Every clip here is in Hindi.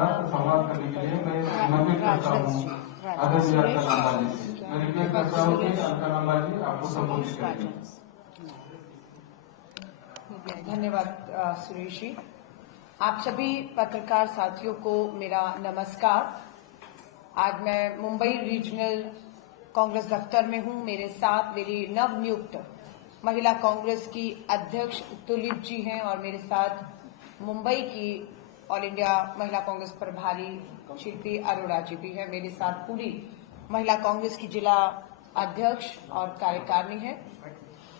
साथ संवाद करने के लिए मैं निमंत्रित करता हूँ आदरणीय अलका लांबा जी से। मैं रिक्वेस्ट करता हूँ कि अलका लांबा जी आपको संबोधित करेंगे। धन्यवाद सुरेश जी। आप सभी पत्रकार साथियों को मेरा नमस्कार। आज मैं मुंबई रीजनल कांग्रेस दफ्तर में हूं। मेरे साथ मेरी नवनियुक्त महिला कांग्रेस की अध्यक्ष तुलिप जी हैं और मेरे साथ मुंबई की ऑल इंडिया महिला कांग्रेस प्रभारी शिल्पी अरोड़ा जी भी हैं। मेरे साथ पूरी महिला कांग्रेस की जिला अध्यक्ष और कार्यकारिणी है।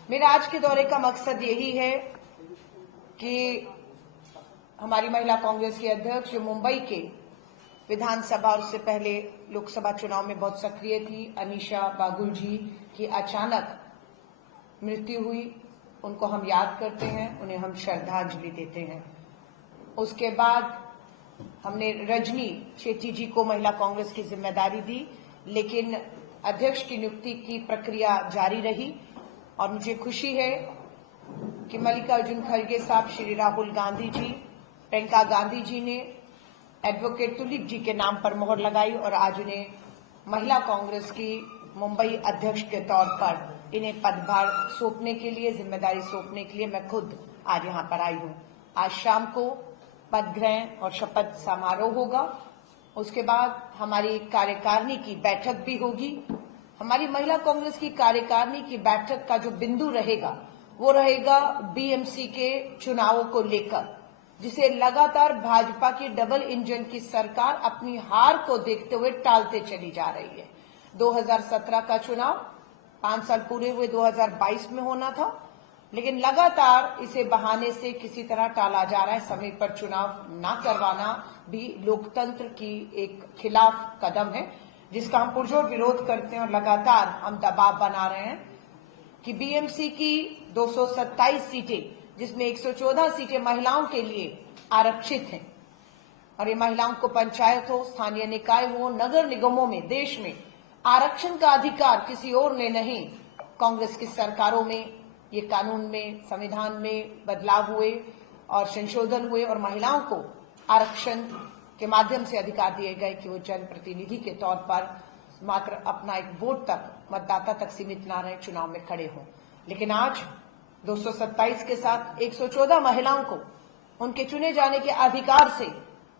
मेरा आज के दौरे का मकसद यही है कि हमारी महिला कांग्रेस की अध्यक्ष जो मुंबई के विधानसभा और उससे पहले लोकसभा चुनाव में बहुत सक्रिय थी, अनीशा बागुल जी की अचानक मृत्यु हुई। उनको हम याद करते हैं, उन्हें हम श्रद्धांजलि देते हैं। उसके बाद हमने रजनी शेट्टी जी को महिला कांग्रेस की जिम्मेदारी दी, लेकिन अध्यक्ष की नियुक्ति की प्रक्रिया जारी रही और मुझे खुशी है कि मल्लिकार्जुन खड़गे साहब, श्री राहुल गांधी जी, प्रियंका गांधी जी ने एडवोकेट तुलिप जी के नाम पर मोहर लगाई और आज उन्हें महिला कांग्रेस की मुंबई अध्यक्ष के तौर पर इन्हें पदभार सौंपने के लिए, जिम्मेदारी सौंपने के लिए मैं खुद आज यहाँ पर आई हूँ। आज शाम को पद ग्रहण और शपथ समारोह होगा। उसके बाद हमारी कार्यकारिणी की बैठक भी होगी। हमारी महिला कांग्रेस की कार्यकारिणी की बैठक का जो बिंदु रहेगा वो रहेगा बीएमसी के चुनावों को लेकर, जिसे लगातार भाजपा की डबल इंजन की सरकार अपनी हार को देखते हुए टालते चली जा रही है। 2017 का चुनाव 5 साल पूरे हुए 2022 में होना था, लेकिन लगातार इसे बहाने से किसी तरह टाला जा रहा है। समय पर चुनाव ना करवाना भी लोकतंत्र की एक खिलाफ कदम है, जिसका हम पुरजोर विरोध करते हैं और लगातार हम दबाव बना रहे हैं कि बीएमसी की 227 सीटें, जिसमें 114 सीटें महिलाओं के लिए आरक्षित हैं, और ये महिलाओं को पंचायत हो, स्थानीय निकाय हो, नगर निगमों में, देश में आरक्षण का अधिकार किसी और ने नहीं, कांग्रेस की सरकारों में ये कानून में, संविधान में बदलाव हुए और संशोधन हुए और महिलाओं को आरक्षण के माध्यम से अधिकार दिए गए कि वो जनप्रतिनिधि के तौर पर मात्र अपना एक वोट तक, मतदाता तक सीमित ना रहे, चुनाव में खड़े हों। लेकिन आज 227 के साथ 114 महिलाओं को उनके चुने जाने के अधिकार से,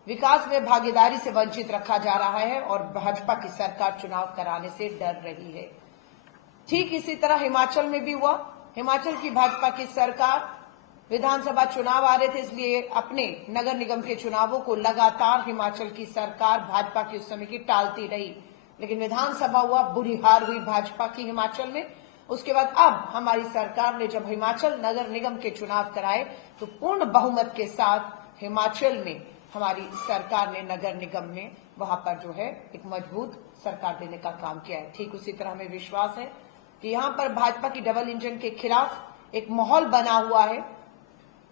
विकास में भागीदारी से वंचित रखा जा रहा है और भाजपा की सरकार चुनाव कराने से डर रही है। ठीक इसी तरह हिमाचल में भी हुआ। हिमाचल की भाजपा की सरकार, विधानसभा चुनाव आ रहे थे इसलिए अपने नगर निगम के चुनावों को लगातार हिमाचल की सरकार भाजपा की उस समय की टालती रही, लेकिन विधानसभा हुआ, बुरी हार हुई भाजपा की हिमाचल में। उसके बाद अब हमारी सरकार ने जब हिमाचल नगर निगम के चुनाव कराए तो पूर्ण बहुमत के साथ हिमाचल में हमारी सरकार ने नगर निगम में वहां पर जो है एक मजबूत सरकार देने का काम किया है। ठीक उसी तरह हमें विश्वास है कि यहाँ पर भाजपा की डबल इंजन के खिलाफ एक माहौल बना हुआ है।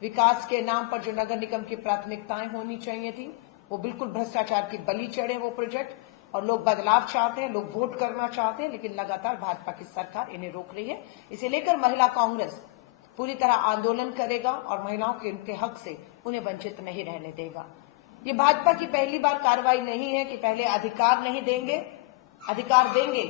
विकास के नाम पर जो नगर निगम की प्राथमिकताएं होनी चाहिए थी, वो बिल्कुल भ्रष्टाचार की बलि चढ़े वो प्रोजेक्ट, और लोग बदलाव चाहते हैं, लोग वोट करना चाहते हैं, लेकिन लगातार भाजपा की सरकार इन्हें रोक रही है। इसे लेकर महिला कांग्रेस पूरी तरह आंदोलन करेगा और महिलाओं के उनके हक से उन्हें वंचित नहीं रहने देगा। ये भाजपा की पहली बार कार्रवाई नहीं है कि पहले अधिकार नहीं देंगे, अधिकार देंगे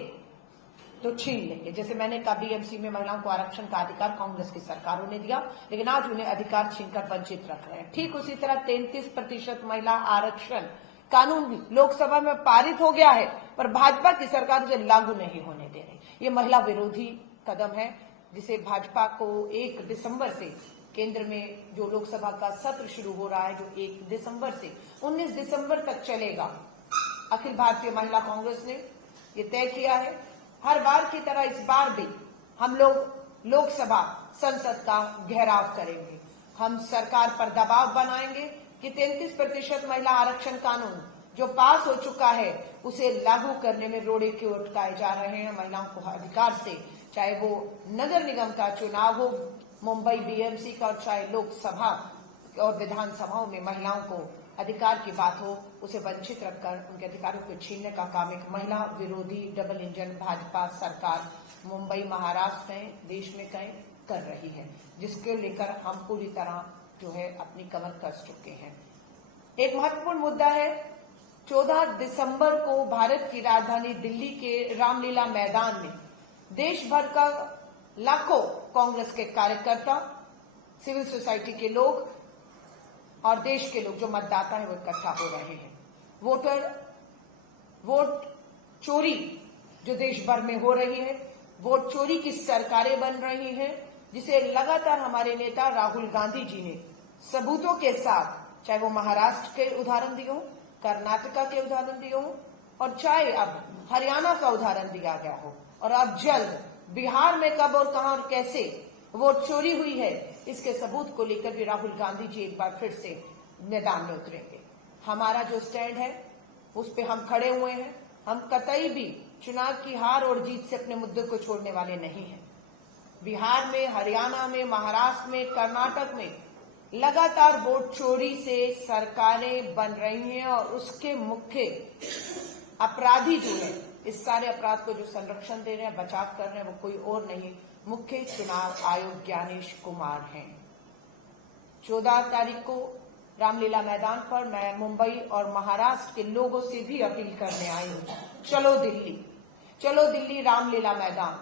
तो छीन लेंगे। जैसे मैंने कहा, बीएमसी में महिलाओं को आरक्षण का अधिकार कांग्रेस की सरकारों ने दिया, लेकिन आज उन्हें अधिकार छीनकर वंचित रख रहे हैं। ठीक उसी तरह 33% महिला आरक्षण कानून भी लोकसभा में पारित हो गया है, पर भाजपा की सरकार उसे लागू नहीं होने दे रही। ये महिला विरोधी कदम है, जिसे भाजपा को 1 दिसंबर से केंद्र में जो लोकसभा का सत्र शुरू हो रहा है, जो 1 दिसंबर से 19 दिसंबर तक चलेगा, अखिल भारतीय महिला कांग्रेस ने ये तय किया है। हर बार की तरह इस बार भी हम लोग लोकसभा संसद का घेराव करेंगे। हम सरकार पर दबाव बनाएंगे कि 33% महिला आरक्षण कानून जो पास हो चुका है उसे लागू करने में रोड़े क्यों अटकाए जा रहे हैं। महिलाओं को अधिकार से, चाहे वो नगर निगम का चुनाव हो, मुंबई बीएमसी का, और चाहे लोकसभा और विधानसभाओं में महिलाओं को अधिकार की बात हो, उसे वंचित रखकर उनके अधिकारों को छीनने का काम एक महिला विरोधी डबल इंजन भाजपा सरकार मुंबई, महाराष्ट्र में, देश में कहीं कर रही है, जिसके लेकर हम पूरी तरह जो है अपनी कमर कस चुके हैं। एक महत्वपूर्ण मुद्दा है। 14 दिसंबर को भारत की राजधानी दिल्ली के रामलीला मैदान में देश भर का लाखों कांग्रेस के कार्यकर्ता, सिविल सोसाइटी के लोग और देश के लोग जो मतदाता हैं वो इकट्ठा हो रहे हैं। वोट चोरी जो देश भर में हो रही है, वोट चोरी की सरकारें बन रही हैं, जिसे लगातार हमारे नेता राहुल गांधी जी ने सबूतों के साथ, चाहे वो महाराष्ट्र के उदाहरण दिए हो, कर्नाटका के उदाहरण दिए हो, और चाहे अब हरियाणा का उदाहरण दिया गया हो, और अब जल्द बिहार में कब और कहां और कैसे वोट चोरी हुई है, इसके सबूत को लेकर भी राहुल गांधी जी एक बार फिर से मैदान में उतरेंगे। हमारा जो स्टैंड है उस पे हम खड़े हुए हैं। हम कतई भी चुनाव की हार और जीत से अपने मुद्दे को छोड़ने वाले नहीं हैं। बिहार में, हरियाणा में, महाराष्ट्र में, कर्नाटक में लगातार वोट चोरी से सरकारें बन रही हैं और उसके मुख्य अपराधी जो है, इस सारे अपराध को जो संरक्षण दे रहे हैं, बचाव कर रहे हैं, वो कोई और नहीं, मुख्य चुनाव आयोग ज्ञानेश कुमार हैं। 14 तारीख को रामलीला मैदान पर मैं मुंबई और महाराष्ट्र के लोगों से भी अपील करने आई हूं, चलो दिल्ली, चलो दिल्ली रामलीला मैदान।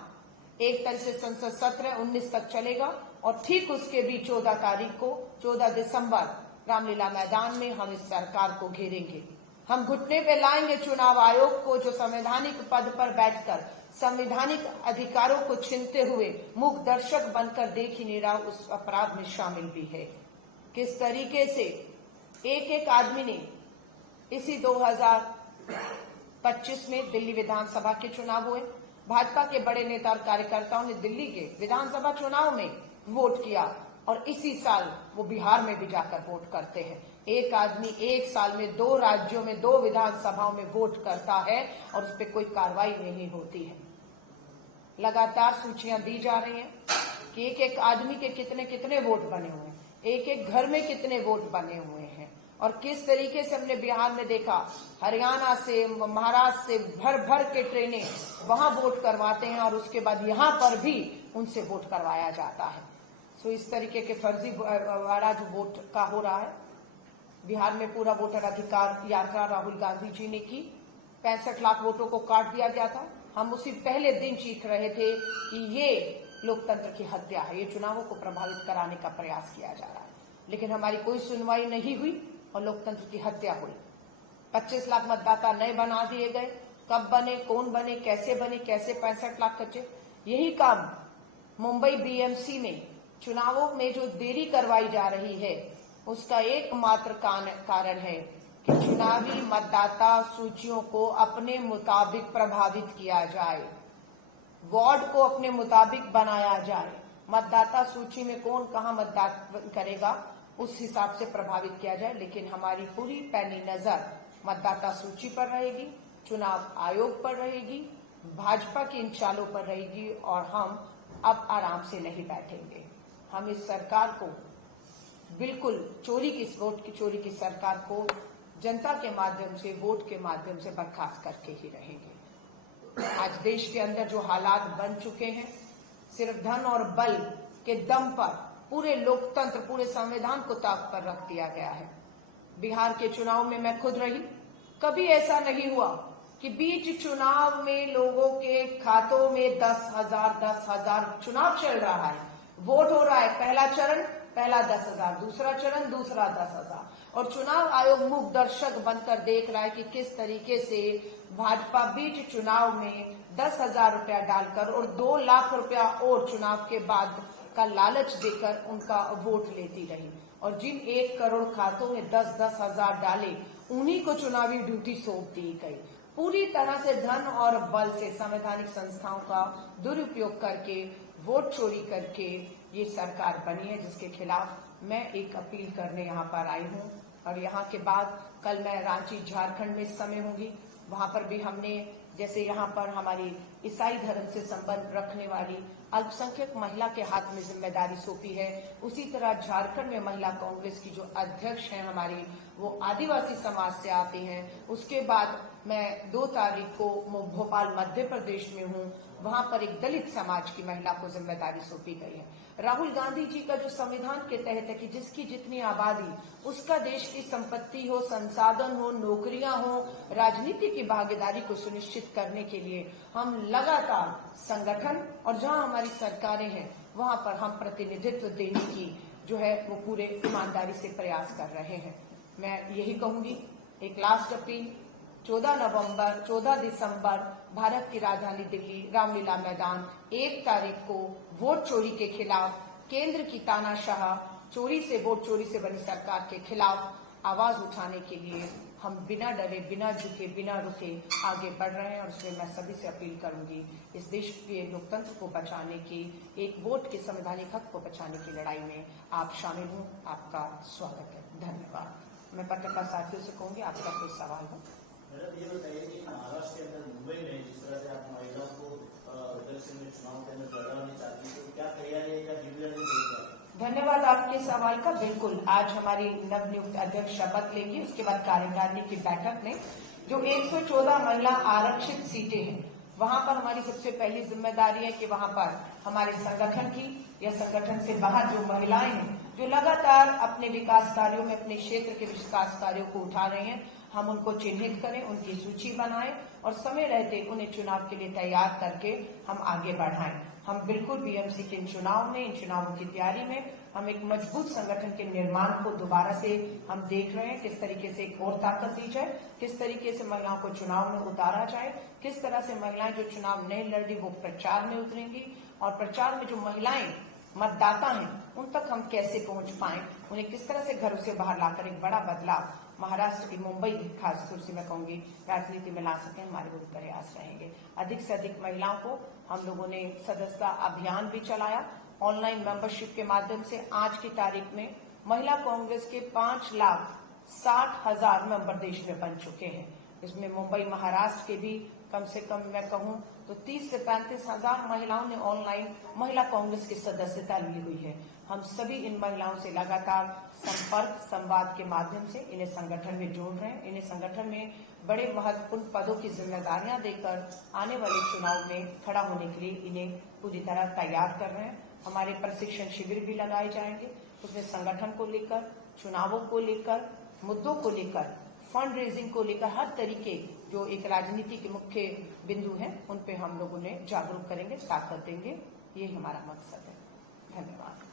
एक तरह से संसद सत्र 19 तक चलेगा और ठीक उसके भी 14 तारीख को, 14 दिसंबर रामलीला मैदान में हम इस सरकार को घेरेंगे। हम घुटने पे लाएंगे चुनाव आयोग को, जो संवैधानिक पद पर बैठकर संवैधानिक अधिकारों को छीनते हुए मूक दर्शक बनकर देख ही नहीं रहा, उस अपराध में शामिल भी है। किस तरीके से एक एक आदमी ने इसी 2025 में दिल्ली विधानसभा के चुनाव हुए, भाजपा के बड़े नेता और कार्यकर्ताओं ने दिल्ली के विधानसभा चुनाव में वोट किया और इसी साल वो बिहार में भी जाकर वोट करते हैं। एक आदमी एक साल में 2 राज्यों में 2 विधानसभाओं में वोट करता है और उस पर कोई कार्रवाई नहीं होती है। लगातार सूचियां दी जा रही हैं कि एक एक आदमी के कितने कितने वोट बने हुए हैं, एक एक घर में कितने वोट बने हुए हैं, और किस तरीके से हमने बिहार में देखा, हरियाणा से, महाराष्ट्र से भर भर के ट्रेनें वहां वोट करवाते हैं और उसके बाद यहां पर भी उनसे वोट करवाया जाता है। सो इस तरीके के फर्जी वाला जो वोट का हो रहा है। बिहार में पूरा वोटर अधिकार यात्रा राहुल गांधी जी ने की, 65 लाख वोटों को काट दिया गया था। हम उसी पहले दिन चीख रहे थे कि ये लोकतंत्र की हत्या है, ये चुनावों को प्रभावित कराने का प्रयास किया जा रहा है, लेकिन हमारी कोई सुनवाई नहीं हुई और लोकतंत्र की हत्या हुई। 25 लाख मतदाता नए बना दिए गए। कब बने, कौन बने, कैसे बने, कैसे 65 लाख कच्चे, यही काम मुंबई बीएमसी में चुनावों में जो देरी करवाई जा रही है उसका एकमात्र कारण है कि चुनावी मतदाता सूचियों को अपने मुताबिक प्रभावित किया जाए, वार्ड को अपने मुताबिक बनाया जाए, मतदाता सूची में कौन कहां मतदान करेगा उस हिसाब से प्रभावित किया जाए। लेकिन हमारी पूरी पैनी नजर मतदाता सूची पर रहेगी, चुनाव आयोग पर रहेगी, भाजपा की इन चालों पर रहेगी और हम अब आराम से नहीं बैठेंगे। हम इस सरकार को बिल्कुल वोट की चोरी की सरकार को जनता के माध्यम से, वोट के माध्यम से बर्खास्त करके ही रहेंगे। आज देश के अंदर जो हालात बन चुके हैं, सिर्फ धन और बल के दम पर पूरे लोकतंत्र, पूरे संविधान को ताक पर रख दिया गया है। बिहार के चुनाव में मैं खुद रही, कभी ऐसा नहीं हुआ कि बीच चुनाव में लोगों के खातों में 10,000 चुनाव चल रहा है, वोट हो रहा है, पहला चरण पहला 10,000, दूसरा चरण दूसरा 10,000, और चुनाव आयोग मूक दर्शक बनकर देख रहा है कि किस तरीके से भाजपा बीच चुनाव में 10,000 रुपया डालकर और 2 लाख रुपया और चुनाव के बाद का लालच देकर उनका वोट लेती रही, और जिन 1 करोड़ खातों में 10-10 हजार डाले उन्हीं को चुनावी ड्यूटी सौंप दी गई। पूरी तरह से धन और बल से संवैधानिक संस्थाओं का दुरुपयोग करके, वोट चोरी करके ये सरकार बनी है, जिसके खिलाफ मैं एक अपील करने यहाँ पर आई हूँ। और यहाँ के बाद कल मैं रांची झारखंड में इस समय होंगी, वहां पर भी हमने जैसे यहाँ पर हमारी ईसाई धर्म से संबंध रखने वाली अल्पसंख्यक महिला के हाथ में जिम्मेदारी सौंपी है, उसी तरह झारखंड में महिला कांग्रेस की जो अध्यक्ष हैं हमारी, वो आदिवासी समाज से आती हैं। उसके बाद मैं 2 तारीख को भोपाल मध्य प्रदेश में हूँ, वहां पर एक दलित समाज की महिला को जिम्मेदारी सौंपी गई है। राहुल गांधी जी का जो संविधान के तहत है कि जिसकी जितनी आबादी उसका देश की संपत्ति हो, संसाधन हो, नौकरियां हो, राजनीति की भागीदारी को सुनिश्चित करने के लिए हम लगातार संगठन और जहां हमारी सरकारें हैं वहां पर हम प्रतिनिधित्व देने की जो है वो पूरे ईमानदारी से प्रयास कर रहे हैं। मैं यही कहूंगी, एक लास्ट अपील, 14 दिसंबर भारत की राजधानी दिल्ली रामलीला मैदान 1 तारीख को वोट चोरी के खिलाफ, केंद्र की तानाशाह वोट चोरी से बनी सरकार के खिलाफ आवाज उठाने के लिए हम बिना डरे, बिना झुके, बिना रुके आगे बढ़ रहे हैं। और इसलिए मैं सभी से अपील करूंगी, इस देश के लोकतंत्र को बचाने की, एक वोट के संवैधानिक हक को बचाने की लड़ाई में आप शामिल हों। आपका स्वागत है। धन्यवाद। मैं पत्रकार साथियों से कहूंगी, आपका कोई सवाल हो? मैडम, ये बताइए कि महाराष्ट्र के अंदर, मुंबई में जिस तरह से आप महिलाओं को इलेक्शन में, चुनाव के अंदर लड़ाने चाहती है, तो क्या तैयारी है, क्या जिम्मेदारी है? धन्यवाद आपके सवाल का। बिल्कुल, आज हमारी नवनियुक्त अध्यक्ष शपथ लेंगी, उसके बाद कार्यकारिणी की बैठक में जो 114 महिला आरक्षित सीटें हैं, वहां पर हमारी सबसे पहली जिम्मेदारी है कि वहां पर हमारे संगठन की या संगठन से बाहर जो महिलाएं हैं जो लगातार अपने विकास कार्यों में, अपने क्षेत्र के विकास कार्यों को उठा रहे हैं, हम उनको चिन्हित करें, उनकी सूची बनाएं और समय रहते उन्हें चुनाव के लिए तैयार करके हम आगे बढ़ाएं। हम बिल्कुल बीएमसी के इन चुनावों की तैयारी में हम एक मजबूत संगठन के निर्माण को दोबारा से हम देख रहे हैं, किस तरीके से एक और ताकत दी जाए, किस तरीके से महिलाओं को चुनाव में उतारा जाए, किस तरह से महिलाएं जो चुनाव नहीं लड़ रही वो प्रचार में उतरेंगी और प्रचार में जो महिलाएं मतदाता हैं उन तक हम कैसे पहुंच पाएं, उन्हें किस तरह से घरों से बाहर लाकर एक बड़ा बदलाव महाराष्ट्र की, मुंबई खासतौर से मैं कहूंगी, राजनीति में ला सकें। हमारे वो प्रयास रहेंगे। अधिक से अधिक महिलाओं को हम लोगों ने सदस्यता अभियान भी चलाया ऑनलाइन मेंबरशिप के माध्यम से। आज की तारीख में महिला कांग्रेस के 5,60,000 मेंबर देश में बन चुके हैं। इसमें मुंबई, महाराष्ट्र के भी कम से कम मैं कहूं तो 30 से 35,000 महिलाओं ने ऑनलाइन महिला कांग्रेस की सदस्यता ली हुई है। हम सभी इन महिलाओं से लगातार संपर्क, संवाद के माध्यम से इन्हें संगठन में जोड़ रहे हैं, इन्हें संगठन में बड़े महत्वपूर्ण पदों की जिम्मेदारियां देकर आने वाले चुनाव में खड़ा होने के लिए इन्हें पूरी तरह तैयार कर रहे हैं। हमारे प्रशिक्षण शिविर भी लगाए जाएंगे, उसमें संगठन को लेकर, चुनावों को लेकर, मुद्दों को लेकर, फंड रेजिंग को लेकर, हर तरीके जो एक राजनीति के मुख्य बिंदु हैं उन पे हम लोग उन्हें जागरूक करेंगे, ताकत देंगे। ये हमारा मकसद है। धन्यवाद।